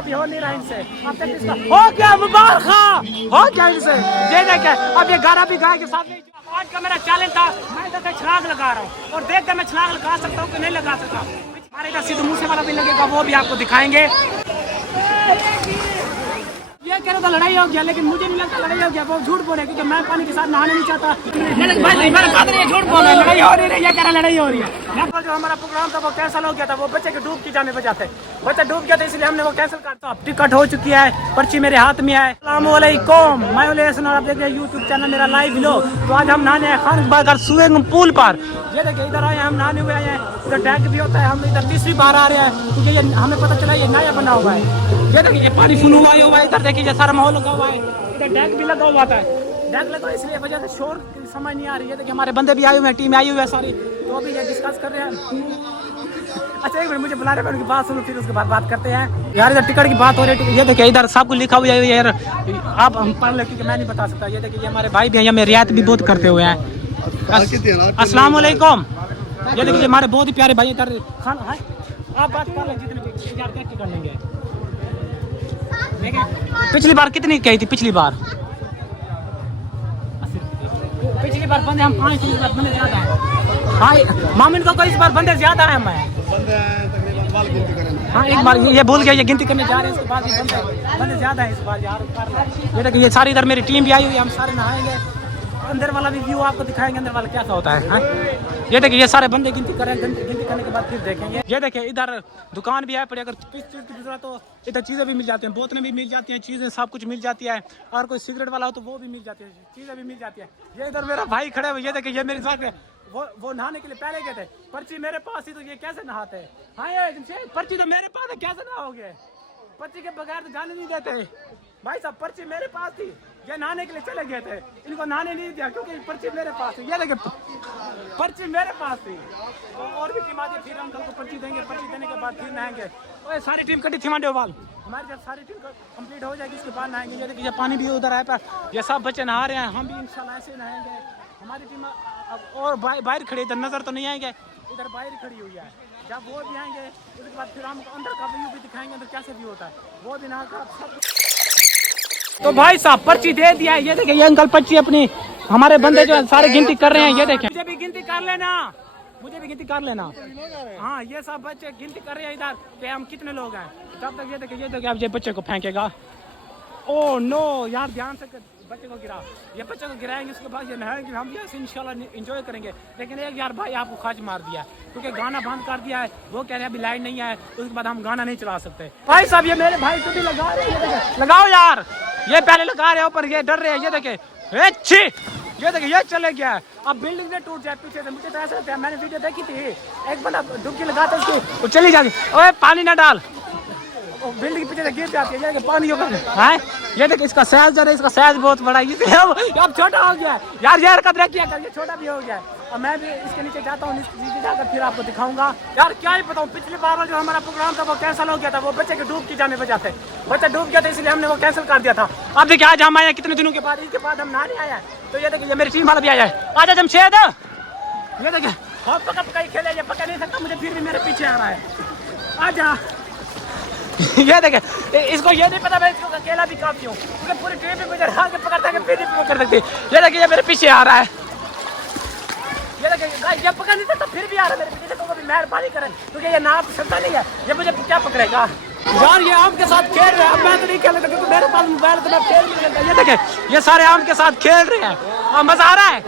अभी हो नहीं रहा इनसे। अब तक इसका हो गया मुबारक हो गया इनसे। ये देखे अब ये गारा भी गाय के साथ नहीं। आज का मेरा चैलेंज था, मैं इधर से छलांग लगा रहा हूँ और देख कर मैं छलांग लगा सकता हूँ कि नहीं लगा सकता। हमारे इधर सिद्धू मूसे वाला भी लगेगा, वो भी आपको दिखाएंगे। ये कह रहा था लड़ाई हो गया, लेकिन मुझे नहीं लगता लड़ाई हो गया। वो झूठ बोले क्योंकि मैं पानी के साथ नहाने नहीं चाहता। झूठ बोले लड़ाई हो रही है, ये कह रहा लड़ाई हो रही है। जो हमारा प्रोग्राम था वो कैंसिल हो गया था, वो बच्चे के डूब की जाने वजह से बच्चा डूब गया था, इसलिए हमने वो कैंसिल कर दिया। अब टिकट हो चुकी है, पर्ची मेरे हाथ में है। अस्सलामुअलैकुम, मैं उलेसन और आप देख रहे हैं यूट्यूब चैनल मेरा लाइव व्लॉग। तो आज हम नहाने हैं खान स्विमिंग पूल पर। ये देखिए इधर आए हम नहाने हुए आए हैं। इधर टैंक भी होता है, हम इधर तीसरी बार आ रहे हैं क्योंकि ये हमें पता चला ये नया बना हुआ है। ये देखिए ये पानी फुल हुआ है, इधर देखिए ये सारा माहौल लगा हुआ है। इधर डैक भी लगा हुआ था, डैक लगा इसलिए वजह से शोर की समझ नहीं आ रही है। देखिए हमारे बंदे भी आए हुए हैं, टीम आई हुई है सारी, तो अभी ये डिस्कस कर रहे हैं। अच्छा एक मिनट, मुझे बुला रहे हैं, उनकी बात सुनो फिर उसके बाद बात करते हैं। यार इधर टिकट की बात हो रही है। ये देखिए इधर सब कुछ लिखा हुआ है यार, आप हम पढ़ ले क्योंकि मैं नहीं बता सकता। ये देखिए ये हमारे भाई भी हैं, ये में रियायत भी बहुत करते हुए हैं। अस्सलाम वालेकुम। ये देखिए हमारे बहुत ही प्यारे भाई इधर खाना है। आप बात कर लें जितने भी कर लेंगे। पिछली बार कितनी कही थी? पिछली बार बंदे हम 5 बंदे ज्यादा है। हाँ मामिन को इस बार बंदे ज्यादा है। मैं हाँ एक बार ये भूल गया, ये गिनती करने जा रहे हैं, इसके बाद बंदे ज्यादा है इस बार यार। ये देखिए ये सारी इधर मेरी टीम भी आई हुई है, हम सारे नहाएंगे। अंदर वाला भी व्यू आपको दिखाएंगे, अंदर वाला कैसा होता है। ये देखिए ये सारे बंदे गिनती कर रहे हैं, गिनती करने के बाद फिर देखेंगे। ये देखिए इधर दुकान भी है, पर अगर किस चीज़ की जरूरत हो इधर चीज़ें भी मिल जाती हैं, बोतलें भी मिल जाती हैं, चीज़ें सब कुछ मिल जाती है। और कोई सिगरेट वाला हो तो वो भी मिल जाती है, चीज़ें भी मिल जाती है। ये इधर मेरा भाई खड़े हुए, ये देखिए ये मेरे साथ वो नहाने के लिए पहले गए थे। पर्ची मेरे पास ही, तो ये कैसे नहाते हैं? हाँ ये पर्ची तो मेरे पास है, कैसे नहाओगे? पर्ची के बगैर तो जाने नहीं देते भाई साहब। पर्ची मेरे पास थी, ये नहाने के लिए चले गए थे, इनको नहाने नहीं दिया क्योंकि पर्ची मेरे पास थी। ये देखिए पर्ची मेरे पास थी। और भी टीम आती है, फिर हम कल को पर्ची देंगे, पर्ची देने के बाद फिर नहाएंगे। और सारी टीम कटी थी वाल हमारी, जब सारी टीम कंप्लीट हो जाएगी इसके बाद नहाएंगे। ये देखिए ये पानी भी उधर आए पर ये सब बच्चे नहा रहे हैं, हम भी इंशाल्लाह ऐसे नहाएंगे। हमारी टीम और बाहर खड़ी, इधर नजर तो नहीं आएंगे, इधर बाहर खड़ी हुई है। जब वो भी आएंगे उसके बाद फिर हम अंदर का व्यू भी दिखाएंगे, अंदर कैसे व्यू होता है वो भी नहा कर सब। तो भाई साहब पर्ची दे दिया है। ये देखिए ये अंकल पर्ची अपनी, हमारे बंदे जो सारे गिनती कर रहे हैं। ये देखिए मुझे भी गिनती कर लेना, मुझे भी गिनती कर लेना। हाँ ये सब बच्चे गिनती कर रहे हैं इधर पे हम कितने लोग हैं। तब तक ये देखिए अब ये बच्चे को फेंकेगा। ओह नो यार, ध्यान से बच्चे को गिरा, ये बच्चे को गिराएंगे, उसके बाद ये नहाएंगे, हम भी ऐसे इंशाल्लाह एंजॉय करेंगे। लेकिन एक यार भाई आपको खाच मार दिया क्योंकि गाना बंद कर दिया है। वो कह रहे हैं अभी लाइट नहीं है, उसके बाद हम गाना नहीं चला सकते। भाई साहब ये मेरे भाई को भी लगा रहे हैं, लगाओ यार, ये पहले लगा रहे हो पर ये डर रहे हैं। ये देखे ये देखिए ये चले गया है। अब बिल्डिंग में टूट जाए पीछे से, मुझे तो ऐसा लगता है, मैंने वीडियो देखी थी, एक बंदा डुबकी लगाता उसकी वो चली जाती। ओए पानी ना डाल, बिल्डिंग पीछे से गिर जाती है। ये पानी है, ये देख इसका साइज जो है, इसका साइज बहुत बड़ा है। अब छोटा हो गया है यार, ये हरकत रखिए कर, ये छोटा भी हो गया है। और मैं भी इसके नीचे जाता हूँ, नीचे जाकर फिर आपको दिखाऊंगा। यार क्या ही बताऊँ, पिछली बार जो हमारा प्रोग्राम था वो कैंसिल हो गया था, वो बच्चे के डूब की जाने वजह से बच्चा डूब गया था, इसलिए हमने वो कैंसिल कर दिया था। अब देखिए आज हम आए कितने दिनों के बाद, इसके बाद हम नहाने आए हैं। तो ये देखिए मेरी टीम वाला भी आया है। आजा जमशेद, ये देखिए बहुत पका पका ही खेले, ये पका नहीं सकता मुझे, फिर भी मेरे पीछे आ रहा है। आजा ये देखे इसको ये नहीं पता मैं इसको अकेला भी काफी हूँ, क्योंकि पूरी टीम भी मुझे हाथ में पकड़ता है, फिर भी पकड़ सकती। ये देखिए ये मेरे पीछे आ रहा है, ये देखिए ये पकड़ नहीं सकता फिर भी आ रहा है मेरे पीछे। तो कभी मेहरबानी करें क्योंकि ये नाम सकता नहीं है, ये मुझे क्या पकड़ेगा यार। ये आम के साथ खेल रहे हैं, अब मैं तो नहीं खेलता क्योंकि मेरे पास मोबाइल तो मैं खेल नहीं सकता। ये देखे ये सारे आम के साथ खेल रहे हैं, मजा आ रहा है।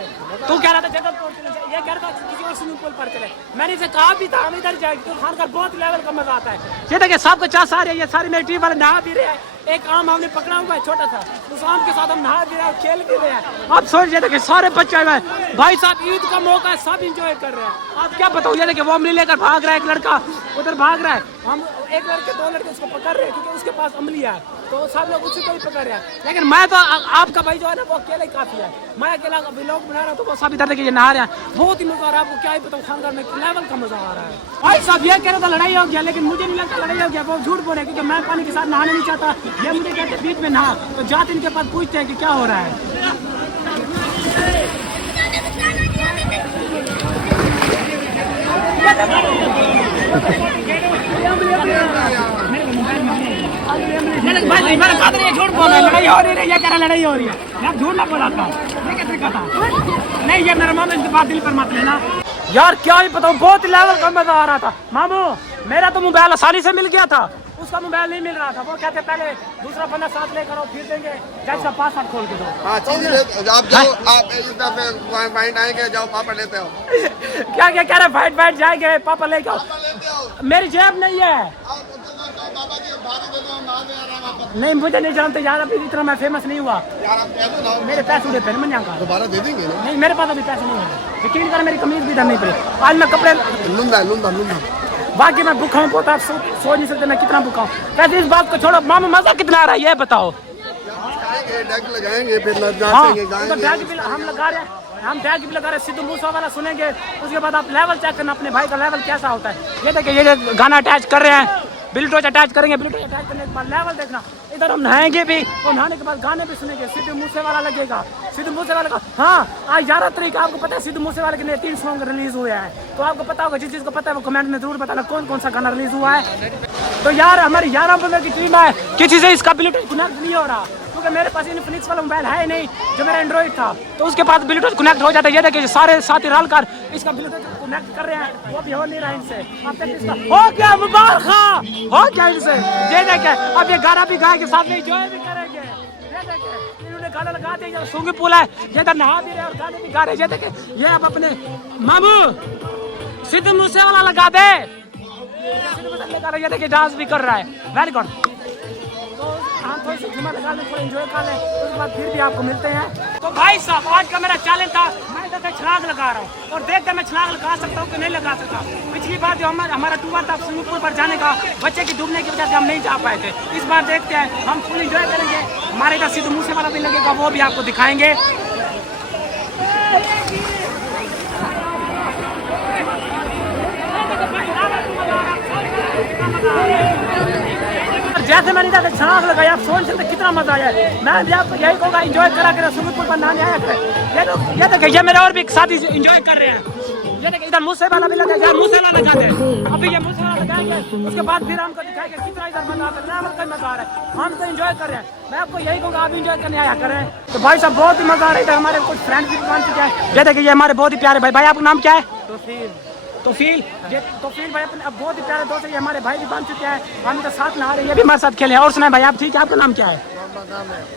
तू कह रहा था जगह तोड़ चले, ये कह रहा था किसी और स्विमिंग पूल पर चले, मैंने इसे कहा भी था हम इधर जाए क्योंकि खानकर बहुत लेवल का मजा आता है। ये देखिए सबको चाह सारे, ये सारी मेरी टीम वाले नहा भी रहे हैं। एक आम हमने पकड़ा हुआ है छोटा सा, उस आम के साथ हम नहा भी रहे हैं, खेल भी रहे हैं। अब सोचिए देखिए सारे बच्चे आए हैं भाई साहब, ईद का मौका है, सब इंजॉय कर रहे हैं। आप क्या बताऊँ, ये देखिए वो अमली लेकर भाग रहा है, एक लड़का उधर भाग रहा है, हम एक लड़के 2 लड़के उसको पकड़ रहे हैं क्योंकि उसके पास अमली है, तो सब लोग उसी को ही पकड़ रहे हैं। लेकिन मैं तो आपका भाई जो है ना वो अकेले ही काफी है, मैं अकेला व्लॉग बना रहा हूँ, तो वो सब इधर देखिए नहा रहे हैं, बहुत ही मजा आ रहा है। आपको क्या ही बताऊँ, खानदान में लेवल का मजा आ रहा है। भाई साहब ये कह रहा था लड़ाई हो गया, लेकिन मुझे नहीं लगता लड़ाई हो गया, वो झूठ बोले क्योंकि मैं पानी के साथ नहाने नहीं चाहता। ये मुझे कहते बीच में नहा, तो जाते इनके पास पूछते हैं कि क्या हो रहा है। भाई मैंने कहा था ये झूठ बोल रहा है, लड़ाई हो रही है, ये कह रहा लड़ाई हो रही है, मैं झूठ ना बोला था, मैं कैसे कहा था? नहीं ये मेरा मामू, इनकी बात दिल पर मत लेना यार। क्या ही बताऊं, बहुत लेवल का मजा आ रहा था मामू। मेरा तो मोबाइल आसानी से मिल गया था, उसका मोबाइल नहीं मिल रहा था। वो कहते पहले दूसरा बंदा साथ लेकर आओ, फिर देंगे, जैसा पासवर्ड खोल के दो। आप जाओ, आप इस दफे पॉइंट आएंगे, जाओ पापा लेते हो। क्या क्या कह रहे, फाइट जाएंगे, पापा लेके आओ। मेरी जेब नहीं है। नहीं मुझे नहीं जानते यार, अभी इतना मैं फेमस नहीं हुआ यार। मेरे पैसे उड़े पे मैं दोबारा दे देंगे। नहीं मेरे पास अभी पैसे नहीं है, यकीन कर मेरी कमीज भी धरनी पड़ी। आज मैं कपड़े लूंगा बाकी मैं भूखा हूँ बहुत, आप सोच नहीं सकते मैं कितना भूखा हूँ। वैसे इस बात को छोड़ो मामू, मजा कितना आ रहा है ये बताओ। डेक लगाएंगे फिर हम लगा रहे हैं, हम बैग भी लगा रहे हैं, सिद्धू मूसा वाला सुनेंगे। उसके बाद आप लेवल चेक करना अपने भाई का लेवल कैसा होता है। ये देखिए ये गाना अटैच कर रहे हैं, ब्लूटूथ अटैच करेंगे, ब्लूटूथ अटैच करने के बाद लेवल देखना। इधर हम नहाएंगे भी और नहाने के बाद गाने भी सुनेंगे। सिद्धू मूसे वाला लगेगा, सिद्धू मूसे वाला का। हाँ आज 11 तारीख आपको पता है सिद्धू मूसे वाले के नए 3 सॉन्ग रिलीज हुए हैं, तो आपको पता होगा। जिस चीज को पता है वो कमेंट में जरूर बताना कौन कौन सा गाना रिलीज हुआ है। तो यार हमारी 11 बंदों की टीम है, किसी से इसका ब्लूटूथ कनेक्ट नहीं हो रहा क्योंकि मेरे पास इनफिनिक्स वाला मोबाइल है नहीं, जो मेरा एंड्रॉइड था, तो उसके पास ब्लूटूथ कनेक्ट हो जाता है। ये देखिए सारे साथी रल कर इसका ब्लूटूथ कनेक्ट कर रहे हैं, वो भी हो नहीं रहा इनसे। अब इसका हो गया मुबारक हो गया इनसे। ये देखिए अब ये गाना भी गा के साथ में एंजॉय भी करेंगे। ये देखिए इन्होंने गाना लगा दिया, स्विमिंग पूल है, ये इधर नहा भी रहे और गाने भी गा रहे। ये देखिए ये अब अपने मामू सिद्धू मूसे वाला लगा दे, ये देखिए डांस भी कर रहा है, वेरी गुड। हम थोड़ी सी घुमा लगा लें, थोड़ा एंजॉय कर लें, उसके बाद फिर भी आपको मिलते हैं। तो भाई साहब आज का मेरा चैलेंज था, मैं इधर से छलांग लगा रहा हूँ और देखते मैं छलांग लगा सकता हूँ कि नहीं लगा सकता। पिछली बार जो हमारा टूर था स्विमिंग पूल पर जाने का, बच्चे की डूबने की वजह से हम नहीं जा पाए थे। इस बार देखते हैं, हम फुल एंजॉय करेंगे। हमारे इधर सिद्धू मूसे वाला भी लगेगा, वो भी आपको दिखाएंगे। जैसे मैंने इधर छलांग लगाई, आप सोच सकते कितना मजा आया। मैं भी आपको यही कहूँगा एंजॉय करा कर स्विमिंग पूल पर नहाने आया करें। ये देखिए ये मेरे और भी साथी एंजॉय कर रहे हैं। ये देखिए इधर मूसे वाला भी लगा, यार मूसे वाला लगाते हैं। अभी ये मूसे वाला लगाएंगे, उसके बाद फिर हमको दिखाएंगे कितना इधर मजा आता है, मजा आ रहा है। हम तो एंजॉय कर रहे हैं, मैं आपको यही कहूँगा आप एंजॉय करने आया करें। तो भाई साहब बहुत ही मजा आ रहा है। हमारे कुछ फ्रेंड्स भी बन चुके हैं। ये देखिए ये हमारे बहुत ही प्यारे भाई। भाई आपका नाम क्या है? तोफील भाई अपने अब बहुत ही प्यारे दोस्त है, ये हमारे भाई भी बन चुके हैं। हम तो साथ नहा रहे हैं, ये भी हमारे साथ खेले। और सुनाए भाई आप ठीक है, आपका नाम क्या है?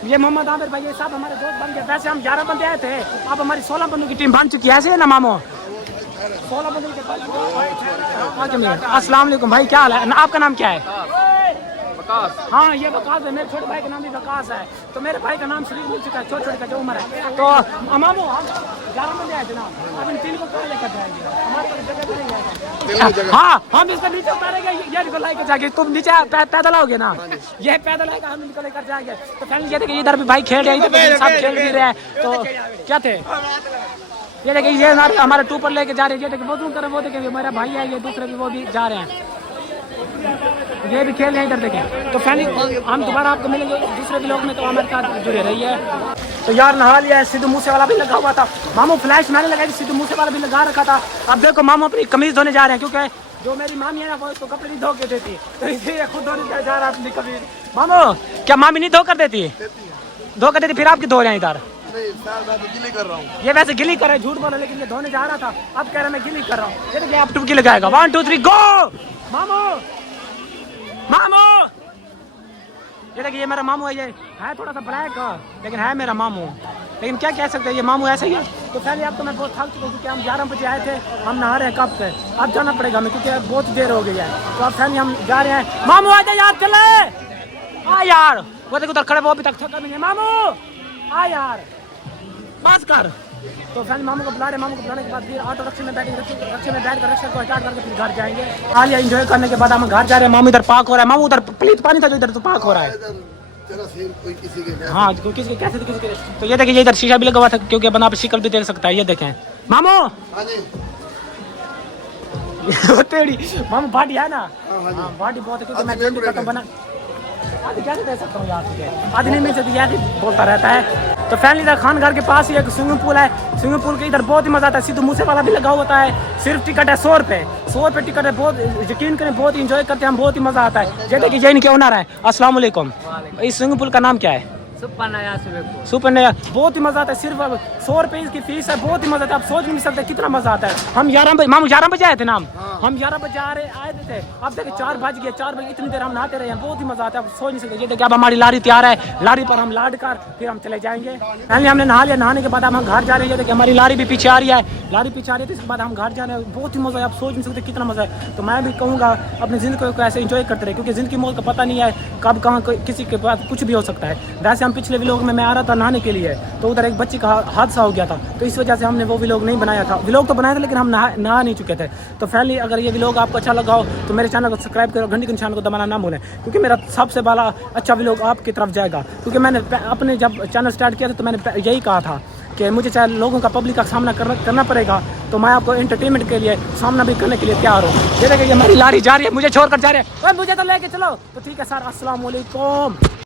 ये मोहम्मद आमिर भाई, ये सब हमारे दोस्त बन गए। वैसे हम 11 बंदे आए थे, अब हमारी 16 बंदों की टीम बन चुकी है, ऐसे है ना मामो? 16 बंदों के। अस्सलाम वालेकुम भाई, क्या हाल है? आपका नाम क्या है? हाँ ये वकास है, मेरे छोटे भाई का नाम भी वकास है। तो मेरे भाई का नाम शरीफ मिल चुका है, छोटे का जो उम्र है। तो मामू हम 11 बंदे आए थे ना, अब इन 3 को कहाँ लेकर जाएंगे? हमारे पास जगह नहीं है। हाँ हम इसको नीचे उतारेंगे, ये निकल लेकर जाएंगे। तुम नीचे पैदल आओगे ना, ये पैदल आएगा, हम इनको लेकर जाएंगे। तो फैमिली ये देखिए इधर भी भाई खेल रहे हैं, इधर सब खेल भी रहे हैं। तो क्या थे ये देखिए ये हमारे टू पर लेके जा रहे हैं। ये देखिए वो कर, वो देखिए मेरा भाई है, ये दूसरे भी वो भी जा रहे हैं, ये भी खेल रहे हैं इधर देखें। तो फैमिली हम दोबारा आपको मिलेंगे दूसरे ब्लॉग में, तो हमारे साथ जुड़े रहिए। तो यार नहा लिया है, सिद्धू मूसे वाला भी लगा हुआ था। मामू फ्लैश मैंने लगाई, सिद्धू मूसे वाला भी लगा रखा था। अब देखो मामू अपनी कमीज धोने जा रहे हैं, क्योंकि जो मेरी मामी है ना वो तो कपड़े नहीं धो के देती, तो इसलिए खुद धोने जा रहा है अपनी कमीज। मामू क्या मामी नहीं धो कर देती? धो कर देती, फिर आपकी धो रहे हैं इधर? गिली कर रहा हूँ। ये वैसे गिली कर रहा है, झूठ बोला, लेकिन ये धोने जा रहा था, अब कह रहा मैं गिली कर रहा हूँ। ये देखिए आप टुबकी लगाएगा, 1 2 3 गो मामू। ये देखिए ये मेरा मामू है, ये है थोड़ा सा ब्लैक लेकिन है मेरा मामू। लेकिन क्या कह सकते हैं, ये मामू ऐसे ही है। तो पहले अब तो मैं बहुत थक चुका हूँ, क्योंकि हम 11 बजे आए थे, हम नहा रहे हैं कब से। अब जाना पड़ेगा हमें, क्योंकि बहुत देर हो गई है। तो अब फैमिली हम जा रहे हैं। मामू आ जाए यार, चले आ यार, वो देखो उधर खड़े, वो अभी तक थका नहीं है। मामू आ यार, पास कर। तो फैमिली मामू को बुला रहे, मामू को बुलाने के बाद फिर ऑटो रिक्शे में बैठेंगे, रिक्शे में बैठ कर रिक्शा को स्टार्ट करके फिर घर जाएंगे। आलिया एंजॉय करने के बाद हम घर जा रहे हैं। मामू इधर पाक हो रहा है, मामू उधर प्लीज पानी था जो इधर तो पाक हो रहा है। हाँ कोई किसी के कैसे किसी के। तो ये देखिए ये इधर शीशा भी लगा हुआ था, क्योंकि बना पे शिकल भी देख सकता है। ये देखें मामू तेरी मामू बॉडी है ना, हाँ बॉडी बहुत है, क्योंकि मैं बना आदि कैसे दे सकता हूँ यार तुझे, आदि नहीं मिल सकती यार, बोलता रहता है। तो फैमिली इधर खान घर के पास ही एक स्विमिंग पूल है, स्विमिंग पूल के इधर बहुत ही मजा आता है, सिद्धू मूसे वाला भी लगा होता है, सिर्फ टिकट है 100 रुपये, 100 रुपये टिकट है, बहुत यकीन करें बहुत इंजॉय करते हैं हम, बहुत ही मजा आता है। जैसे कि जैन के ओनर है, अस्सलाम वालेकुम, इस स्विमिंग पूल का नाम क्या है? सुपर नया, बहुत ही मजा आता है, सिर्फ 100 रुपये इसकी फीस है, बहुत ही मजा आता है, आप सोच नहीं सकते कितना मजा आता है। हम 11 बजे आए थे नाम, हम 11 बजे आए थे, अब देखिए 4 बज गए, 4 बजे इतनी देर हम नहाते रहे हैं, बहुत ही मजा आता है, आप सोच नहीं सकते। ये देखिए अब हमारी लारी तैयार है, लारी पर हम लाद कर फिर हम चले जाएंगे। पहले हमने नहा लिया, नहाने के बाद हम घर जा रहे हैं, देखिए हमारी लारी भी पीछे आ रही है, लारी पीछे आ रही है, तो इसके बाद हम घर जा रहे हैं, बहुत ही मजा है, आप सोच नहीं सकते कितना मजा है। तो मैं भी कहूँगा अपनी जिंदगी को ऐसे इंजॉय करते रहे, क्योंकि जिंदगी मौत का पता नहीं है कब कहाँ किसी के पास कुछ भी हो सकता है। वैसे हम पिछले व्लॉग में मैं आ रहा था नहाने के लिए, तो उधर एक बच्ची का हादसा हो गया था, तो इस वजह से हमने वो व्लॉग नहीं बनाया था, व्लॉग तो बनाया था लेकिन हम नहा नहीं चुके थे। तो फैमिली अगर ये व्लॉग आपको अच्छा लगा हो तो मेरे चैनल को सब्सक्राइब करो, घंटी के निशान को दबाना ना भूलें, क्योंकि मेरा सबसे बड़ा अच्छा व्लॉग आपकी तरफ जाएगा। क्योंकि मैंने अपने जब चैनल स्टार्ट किया था तो मैंने यही कहा था कि मुझे चाहे लोगों का पब्लिक का सामना करना पड़ेगा, तो मैं आपको एंटरटेनमेंट के लिए सामना भी करने के लिए तैयार हूँ। ये देखिए हमारी लारी जा रही है, मुझे छोड़कर जा रही है, मुझे तो लेके चलो, तो ठीक है सर, अस्सलाम वालेकुम।